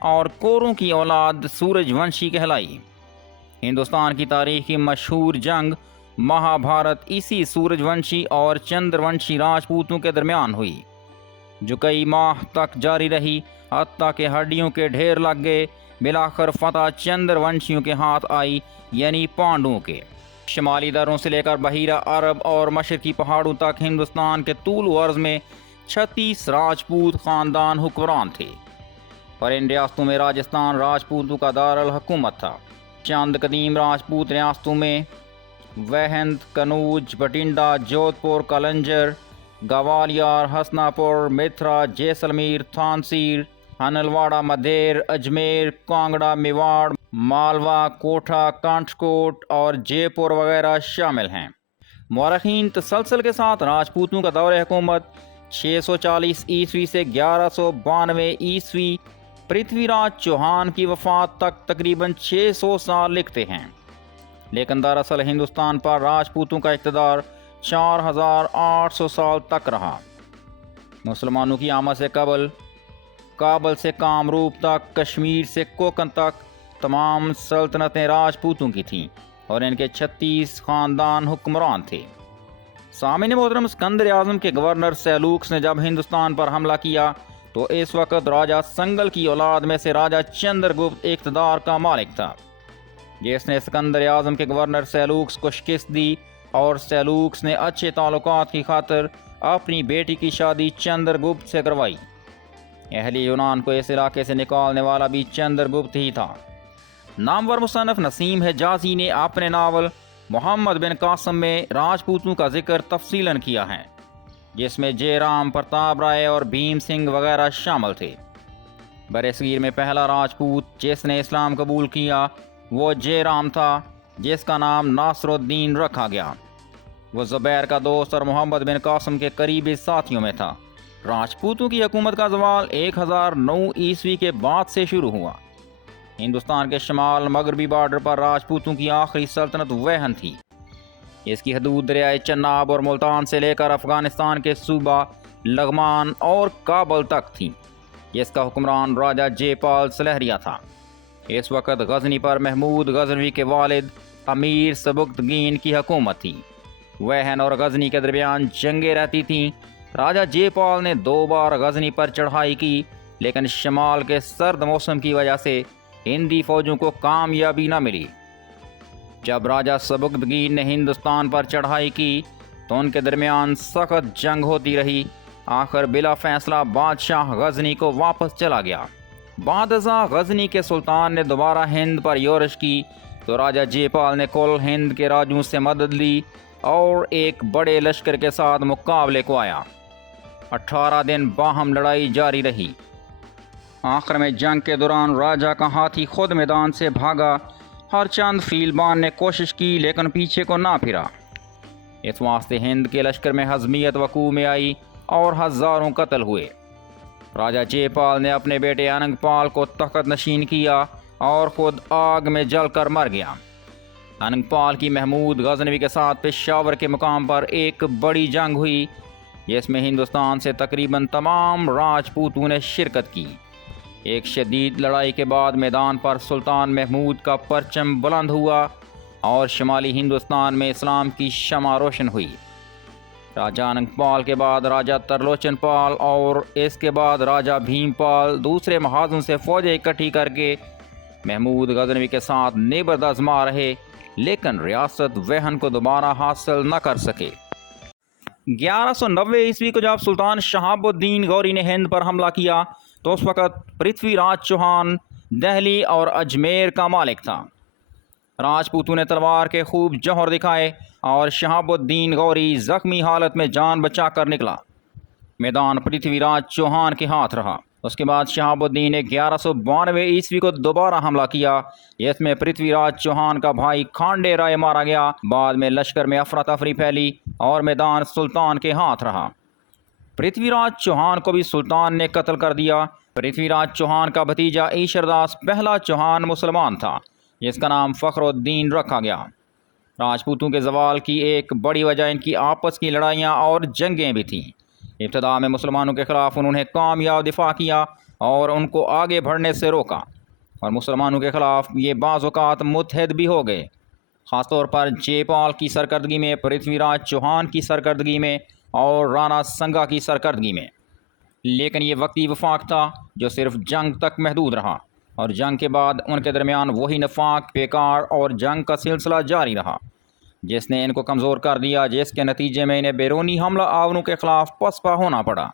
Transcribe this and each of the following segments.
اور کوروں کی اولاد سورج ونشی کہلائی۔ ہندوستان کی تاریخ کی مشہور جنگ مہابھارت اسی سورج ونشی اور چندر ونشی راجپوتوں کے درمیان ہوئی، جو کئی ماہ تک جاری رہی، حتیٰ کہ ہڈیوں کے ڈھیر لگ گئے۔ بلاخر فتح چندر ونشیوں کے ہاتھ آئی، یعنی پانڈوؤں کے۔ شمالی دروں سے لے کر بحیرہ عرب اور مشرقی پہاڑوں تک ہندوستان کے طول و عرض میں 36 راجپوت خاندان حکمران تھے، پر ان ریاستوں میں راجستھان راجپوتوں کا دارالحکومت تھا۔ چند قدیم راجپوت ریاستوں میں وہند، کنوج، بٹنڈا، جودھ پور، کلنجر، گوالیار، ہسنا پور، متھرا، جیسلمیر، تھانسیر، ہنلواڑہ، مدیر، اجمیر، کانگڑا، میواڑ، مالوا، کوٹھا، کانٹھ کوٹ اور جے پور وغیرہ شامل ہیں۔ مورخین تسلسل کے ساتھ راجپوتوں کا دور حکومت 640 عیسوی سے 1192 عیسوی پرتھوی راج چوہان کی وفات تک تقریباً 600 سال لکھتے ہیں، لیکن دراصل ہندوستان پر راجپوتوں کا اقتدار 4800 سال تک رہا۔ مسلمانوں کی آمد سے قبل کابل سے کامروپ تک، کشمیر سے کوکن تک تمام سلطنتیں راجپوتوں کی تھیں اور ان کے 36 خاندان حکمران تھے۔ سامعین محترم، اسکندر اعظم کے گورنر سیلوکس نے جب ہندوستان پر حملہ کیا تو اس وقت راجہ سنگل کی اولاد میں سے راجہ چندر گپت اقتدار کا مالک تھا، جس نے اسکندر اعظم کے گورنر سیلوکس کو شکست دی، اور سیلوکس نے اچھے تعلقات کی خاطر اپنی بیٹی کی شادی چندر گپت سے کروائی۔ اہل یونان کو اس علاقے سے نکالنے والا بھی چندر گپت ہی تھا۔ نامور مصنف نسیم حجازی نے اپنے ناول محمد بن قاسم میں راجپوتوں کا ذکر تفصیلاً کیا ہے، جس میں جے رام، پرتاپ رائے اور بھیم سنگھ وغیرہ شامل تھے۔ برصغیر میں پہلا راجپوت جس نے اسلام قبول کیا وہ جے رام تھا، جس کا نام ناصر الدین رکھا گیا۔ وہ زبیر کا دوست اور محمد بن قاسم کے قریبی ساتھیوں میں تھا۔ راجپوتوں کی حکومت کا زوال 1009 عیسوی کے بعد سے شروع ہوا۔ ہندوستان کے شمال مغربی بارڈر پر راجپوتوں کی آخری سلطنت وہن تھی۔ اس کی حدود دریائے چناب اور ملتان سے لے کر افغانستان کے صوبہ لغمان اور کابل تک تھیں۔ جس کا حکمران راجہ جے پال سلہریہ تھا۔ اس وقت غزنی پر محمود غزنوی کے والد امیر سبکتگین کی حکومت تھی۔ وہن اور غزنی کے درمیان جنگیں رہتی تھیں۔ راجہ جے پال نے 2 بار غزنی پر چڑھائی کی، لیکن شمال کے سرد موسم کی وجہ سے ہندی فوجوں کو کامیابی نہ ملی۔ جب راجہ سبکتگین نے ہندوستان پر چڑھائی کی تو ان کے درمیان سخت جنگ ہوتی رہی۔ آخر بلا فیصلہ بادشاہ غزنی کو واپس چلا گیا۔ بعد ازاں غزنی کے سلطان نے دوبارہ ہند پر یورش کی تو راجہ جے پال نے کل ہند کے راجوں سے مدد لی اور ایک بڑے لشکر کے ساتھ مقابلے کو آیا۔ 18 دن باہم لڑائی جاری رہی۔ آخر میں جنگ کے دوران راجہ کا ہاتھی خود میدان سے بھاگا۔ ہر چند فیلبان نے کوشش کی لیکن پیچھے کو نہ پھرا۔ اس واسطے ہند کے لشکر میں ہزمیت وقوع میں آئی اور ہزاروں قتل ہوئے۔ راجہ جے پال نے اپنے بیٹے اننگ پال کو تخت نشین کیا اور خود آگ میں جل کر مر گیا۔ اننگ پال کی محمود غزنوی کے ساتھ پشاور کے مقام پر ایک بڑی جنگ ہوئی، جس میں ہندوستان سے تقریباً تمام راجپوتوں نے شرکت کی۔ ایک شدید لڑائی کے بعد میدان پر سلطان محمود کا پرچم بلند ہوا اور شمالی ہندوستان میں اسلام کی شمع روشن ہوئی۔ راجہ اننگ پال کے بعد راجہ ترلوچن پال اور اس کے بعد راجہ بھیم پال دوسرے محاذوں سے فوجیں اکٹھی کر کے محمود غزنوی کے ساتھ نبرد آزما رہے، لیکن ریاست وہن کو دوبارہ حاصل نہ کر سکے۔ 1190 عیسوی کو جب سلطان شہاب الدین غوری نے ہند پر حملہ کیا تو اس وقت پرتھوی راج چوہان دہلی اور اجمیر کا مالک تھا۔ راجپوتوں نے تلوار کے خوب جوہر دکھائے اور شہاب الدین غوری زخمی حالت میں جان بچا کر نکلا۔ میدان پرتھوی راج چوہان کے ہاتھ رہا۔ اس کے بعد شہاب الدین نے 1192 عیسوی کو دوبارہ حملہ کیا، جس میں پرتھوی راج چوہان کا بھائی کھانڈے رائے مارا گیا۔ بعد میں لشکر میں افراتفری پھیلی اور میدان سلطان کے ہاتھ رہا۔ پرتھوی راج چوہان کو بھی سلطان نے قتل کر دیا۔ پرتھوی راج چوہان کا بھتیجا ایشر داس پہلا چوہان مسلمان تھا، جس کا نام فخر الدین رکھا گیا۔ راجپوتوں کے زوال کی ایک بڑی وجہ ان کی آپس کی لڑائیاں اور جنگیں بھی تھیں۔ ابتدا میں مسلمانوں کے خلاف انہوں نے کامیاب دفاع کیا، اور ان کو آگے بڑھنے سے روکا، اور مسلمانوں کے خلاف یہ بعض اوقات متحد بھی ہو گئے، خاص طور پر جے پال کی سرکردگی میں، پرتھوی راج چوہان کی سرکردگی میں اور رانا سنگا کی سرکردگی میں۔ لیکن یہ وقتی وفاق تھا جو صرف جنگ تک محدود رہا، اور جنگ کے بعد ان کے درمیان وہی نفاق، پیکار اور جنگ کا سلسلہ جاری رہا جس نے ان کو کمزور کر دیا، جس کے نتیجے میں انہیں بیرونی حملہ آوروں کے خلاف پسپا ہونا پڑا۔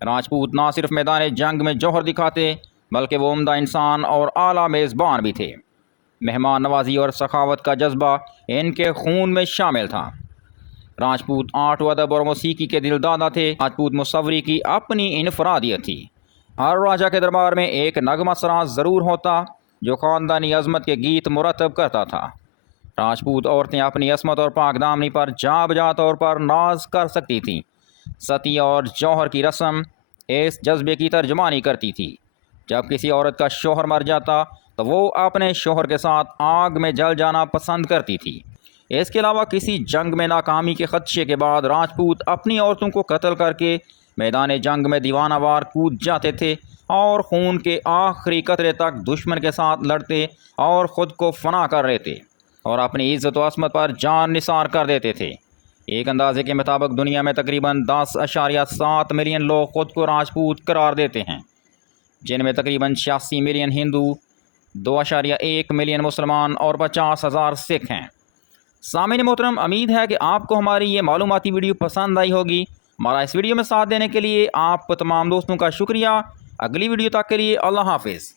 راجپوت نہ صرف میدان جنگ میں جوہر دکھاتے بلکہ وہ عمدہ انسان اور اعلیٰ میزبان بھی تھے۔ مہمان نوازی اور سخاوت کا جذبہ ان کے خون میں شامل تھا۔ راجپوت آرٹ و ادب اور موسیقی کے دل دادا تھے۔ راجپوت مصوری کی اپنی انفرادیت تھی۔ ہر راجا کے دربار میں ایک نغمہ سراز ضرور ہوتا جو خاندانی عظمت کے گیت مرتب کرتا تھا۔ راجپوت عورتیں اپنی عصمت اور پاک دامنی پر جا بجا طور پر ناز کر سکتی تھیں۔ ستی اور جوہر کی رسم اس جذبے کی ترجمانی کرتی تھی۔ جب کسی عورت کا شوہر مر جاتا تو وہ اپنے شوہر کے ساتھ آگ میں جل جانا پسند کرتی تھی۔ اس کے علاوہ کسی جنگ میں ناکامی کے خدشے کے بعد راجپوت اپنی عورتوں کو قتل کر کے میدان جنگ میں دیوانہ وار کود جاتے تھے اور خون کے آخری قطرے تک دشمن کے ساتھ لڑتے اور خود کو فنا کر لیتے اور اپنی عزت و عصمت پر جان نثار کر دیتے تھے۔ ایک اندازے کے مطابق دنیا میں تقریباً 10.7 ملین لوگ خود کو راجپوت قرار دیتے ہیں، جن میں تقریباً 86 ملین ہندو، 2.1 ملین مسلمان اور 50,000 سکھ ہیں۔ سامعین محترم، امید ہے کہ آپ کو ہماری یہ معلوماتی ویڈیو پسند آئی ہوگی۔ ہمارا اس ویڈیو میں ساتھ دینے کے لیے آپ تمام دوستوں کا شکریہ۔ اگلی ویڈیو تک کے لیے اللہ حافظ۔